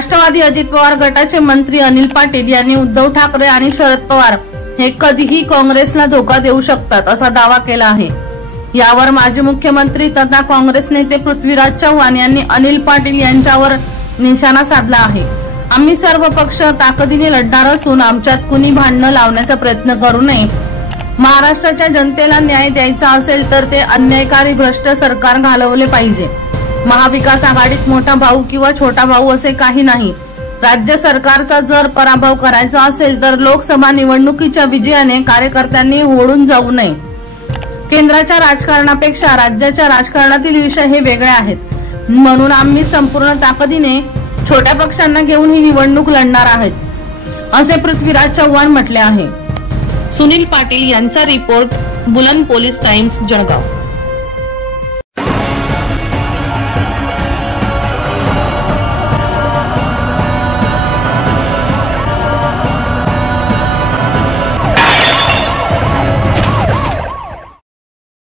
राष्ट्रवादी अजित पवार गटाचे मंत्री अनिल पाटील यांनी उद्धव ठाकरे आणि शरद पवार हे कधीही काँग्रेसला धोका देऊ शकतात असा दावा केला आहे। यावर माजी मुख्यमंत्री तथा काँग्रेस नेते पृथ्वीराज चव्हाण यांनी अनिल पाटील यांच्यावर निशाणा साधला आहे। आम्ही सर्व पक्ष ताकदीने लढणार असून आमच्यात कुणी भांडण लावण्याचा प्रयत्न करू नये। महाराष्ट्राच्या जनतेला न्याय द्यायचा असेल तर ते अन्यायकारी भ्रष्ट सरकार घालवले पाहिजे। महाविकास आघाडीत मोठा भाऊ किंवा छोटा भाऊ असे काही नाही। राज्य सरकारचा जर पराभव करायचा असेल तर लोकसभा निवडणुकीच्या विजयाने कार्यकर्त्यांनी होडून जाऊ नये। केंद्राच्या राजकारणापेक्षा राज्याच्या राजकारणातील विषय हे वेगळे आहेत, म्हणून आम्ही संपूर्ण ताकदीने छोट्या पक्षांना घेऊन ही निवडणूक लढणार आहेत, असे पृथ्वीराज चव्हाण म्हटले आहे। सुनील पाटील यांचा रिपोर्ट, बुलंद पोलीस टाइम्स, जळगाव।